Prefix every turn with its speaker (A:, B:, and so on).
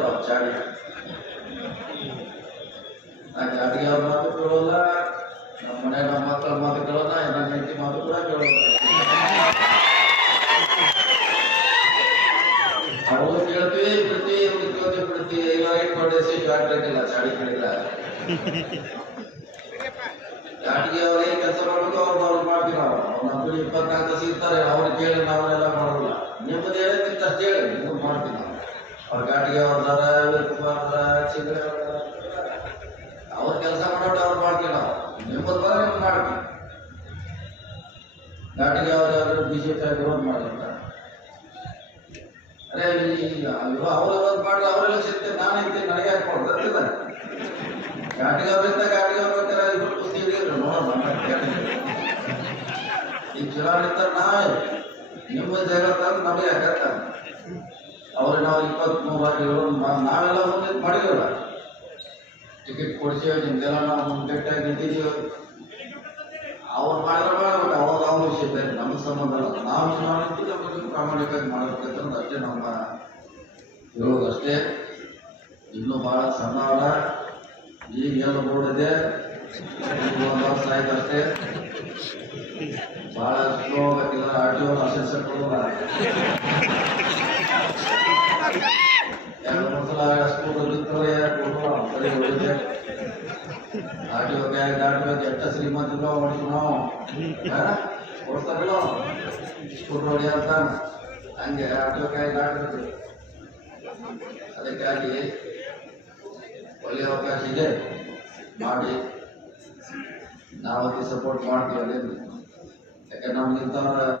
A: ಮಾತು ಚಾಡಿ ಚಾಡಿಗೆ ಅವ್ರ ಮಾತು ಕೇಳೋಲ್ಲ, ನಮ್ಮ ಮನೆ ನಮ್ಮ ಮಕ್ಕಳ ಮಾತು ನನ್ನ ಹೆಂಡತಿ ಮಾತು ಕೂಡ ಕೇಳೋಲ್ಲ. ಕೇಳ್ತೀವಿ ಪ್ರತಿ ಕೇಳ್ತೀವಿ ಬಿಡ್ತೀವಿ ಈಗ ಏನ್ ಫ್ಯಾಕ್ಟ್ರಿ ಇಲ್ಲ ಚಾಡಿ ಅವ್ರು ಅವ್ರು ಮಾಡ್ತೀವಿ ನಾವು ನಮ್ಮ ಇಪ್ಪತ್ನಾಲ್ಕು ಸಿಗ್ತಾರೆ ಅವ್ರು ಕೇಳಿ ನಾವೆಲ್ಲ ಮಾಡೋಲ್ಲ. ನಿಮ್ಮ ಹೇಳಿದ್ದಕ್ಕೆ ಅಷ್ಟು ಹೇಳಿ ನೀವು ಮಾಡ್ತೀವಿ ನಾವು ಅವ್ರ ಗಾಟಿಗೆ ಅವ್ರ ದರ ಕುಮಾರ್ ದರ ಚಿಗ್ರೆ ಅವ್ರ ಕೆಲಸ ಮಾಡೋಟ ಅವ್ರು ಮಾಡ್ತೀವಿ ನಾವು. ನಿಮ್ಮದು ಬರ ನೀವು ಮಾಡ್ತೀವಿ ಘಾಟಿಗೆ ಅವ್ರು ಬಿಜೆಪಿ ವಿರೋಧ ಮಾಡಿಲ್ಲ ಅರೆ ಈಗ ಅವ್ರು ವಿರೋಧ ಮಾಡಿದ್ರೆ ಅವರೆಲ್ಲ ಸಿಗ್ತೇನೆ, ನಾನು ಇರ್ತೀನಿ, ನನಗೆ ಯಾಕೆ ಕೊಡ್ದು ಗೊತ್ತಿಲ್ಲ. ಘಾಟಿಗೆ ಅವ್ರಿಂದ ಘಾಟಿಗೆ ಅವ್ರ ಬರ್ತಾರೆ ಇಬ್ಬರು ಕುಸ್ತಿ ಹಿಡಿಯೋದು ನೋಡೋಣ ಈ ಚುನಾವಣೆ ನಾವೇ. ನಿಮ್ಮ ಜಗತ್ತ ನಮಗೆ ಆಗತ್ತ ಅವ್ರು ನಾವು ಇಪ್ಪತ್ತ್ಮೂರು ಆಗಿರೋ ನಾವೆಲ್ಲ ಮುಂದೆ ಮಾಡಿದ್ರಲ್ಲ. ಟಿಕೆಟ್ ಕೊಡ್ಸೇವೆ ನಿಮ್ದೆಲ್ಲ ನಾವು ಮುಂದೆಟ್ಟಾಗಿ ನಿಂತಿದ್ದೀವಿ. ಅವ್ರು ಮಾಡಿದ್ರೆ ಮಾಡ್ಬೇಕು ಅವಾಗ ಅವ್ರ ವಿಷಯ ಬೇರೆ ನಮ್ಮ ಸಂಬಂಧ ಅಲ್ಲ. ನಾವು ಚುನಾವಣೆ ನಮ್ಮ ಪ್ರಾಮಾಣಿಕವಾಗಿ ಮಾಡಬೇಕಂತಂದು ಅಷ್ಟೇ ನಮ್ಮ ಹೇಳೋದಷ್ಟೇ ಇನ್ನೂ ಭಾಳ ಸಣ್ಣ ಅಲ್ಲ. ಈಗ ಏನು ನೋಡಿದೆ ಒಂದು ಆಯ್ತು ಅಷ್ಟೇ. ಭಾಳ slow R T O licence ಕೊಡೋಲ್ಲ ಎರಡು ಮೂರು ಸಲ ಸ್ಕೂಲ್ ಇರ್ತಾರೆ ಕೊಡೋಲ್ಲ ಸರಿ ಹೊಡಿದೆ ಆರ್ ಟಿ ಒ ಕೈ ದಾಟಬೇಕು ಎಷ್ಟ ಶ್ರೀಮಂತರು ಹೊಡಿತೀವಿ ನಾವು ಹಾ? ಕೊಡ್ತಾರಲ್ಲ ಸ್ಕೂಲ್ ಹೊಡಿ ಅಂತ ಹಂಗೆ ಆರ್ ಟಿ ಒ ಕೈ ದಾಟಬೇಕು ಅದಕ್ಕಾಗಿ ಒಳ್ಳೆಯ ಅವಕಾಶ ಇದೆ ಮಾಡಿ ನಾವಲ್ಲಿ ಸಪೋರ್ಟ್ ಮಾಡ್ತೀವಿ ಅಲ್ಲಿ ಯಾಕಂದ್ರೆ ನಮ್ಗೆ ಇಂಥವ್ರ